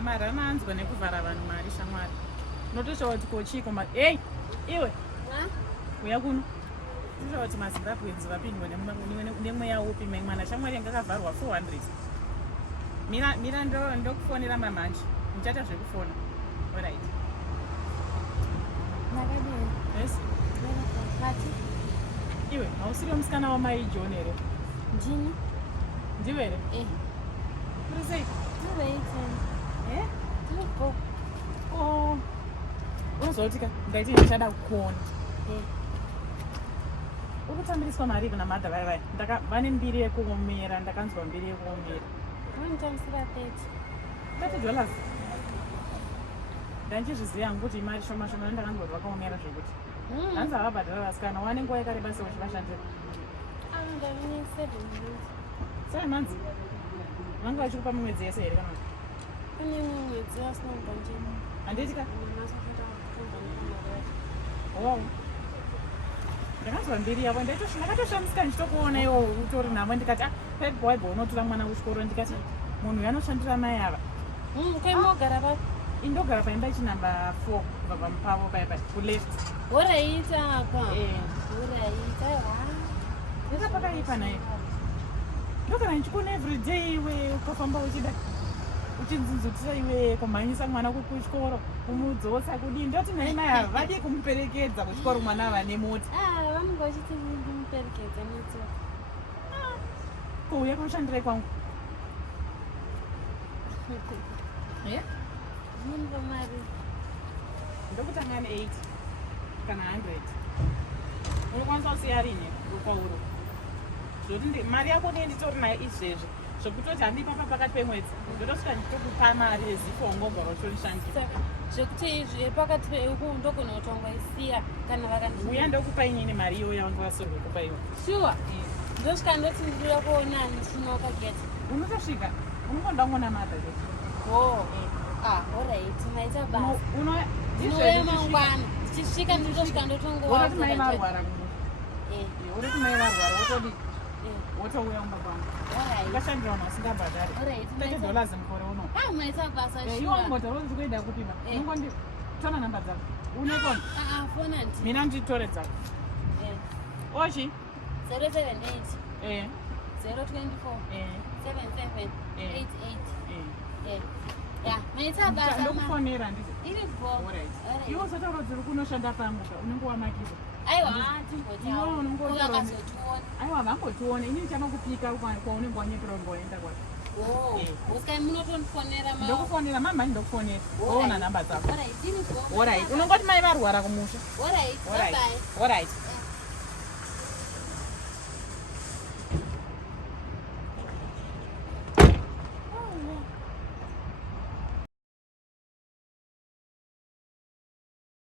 amarana anzwa nekuvhara vanhu mari shamwari. Notoshaura kuti kochiko hey iwe uya kuno. Kushaura kuti maZimbabweans vapindwa nemweya upi mwana shamwari yanga akavharwa 400. Mira ndokufonera mamanje. Muchaita zvekufona. Alright. Yes. Iwe hausiri musikana wamai John here. Ndini. Ndiwe here? Kuri sei? Tiripo. Unozotika ndaiti ndichada kukuona. Ukutambiriswa mari kuna madha vai. Vane mbiri yekuomera, ndakanzwa mbiri yekuomera. Unotambisira 30. $30. Ndanchizviziva kuti mari shoma ndakanzwa kuti vakaomera zvekuti. Hanzi havabhadhara vasikana, wane nguva yakareba sei uchivashandira? Ndavine 7 months. Vanga vachikupa mumwedzi yese here kana? Kune mwedzi wasinobva ndini. Handitika? Wow. Ndakanzwa mbiri yavo ndakatoshamisa ndichitokuona iwo utori navo ndikati pep boybo unotora mwana kuchikoro ndikati munhu yanoshandira mai ava. Ukaimogara papi? Indogara paimba ichinamba 4 kubva pamupavo paipa kuleft. Woraita apa? Woraita ndapakaipa naye. Ndogara ndichikuona everyday iwe ukafamba uchida uchinzunzutira iwe kumhanyisa mwana kuchikoro kumudzotsa kudii ndoti nai mai ava vadi kumuperekedza kuchikoro mwana ava nemota. Vanenge vachiti ndimuperekedza netsoka. Kouya kunoshandirai kwangu. Munhu mari ndokutanga ne8 kana 100. Unokwanisa kusiya rini kwauro zvoti mari yako nditori nayo izvezvi zvokutoti handipapa pakati pemwedzi ndotosvika nditokupa mari yezifongo utorishandisa zvekuti izvi pakati peuku ndogona kutongwa isiya kana uya ndokupa inini mari iyo yavanga vasorwe kupa iwo shuwa ndosvika ndoti ndinoda kuona ndisinoka geti unotosvika unongonda kuona madha alright maita basa ndinouya mangwana ndichisvika nditosvika ndotongoorati mai varwara urati mai varwara wotodi wotouya umba kwangu ukashandira vanhu vasingabhadhari $30 mukore uno maita basa iwo ngotauro ndikuenda kupima unongonditona namba dzako unekona fona ndi mina nditore dzako ochi 078 024 7788 maita basa ndokufonera nditi iripo iwo zotaura kuti uri kunoshanda pamuka unenge wamakisa aiwa aiwa vangotiona ini ndichama kupika kwaunenge wanyepera ungoenda kwako uskai munotondifonera ndokufonera mamani ndokufonera woona namba dzako unongoti mai varwara kumusha. Alright.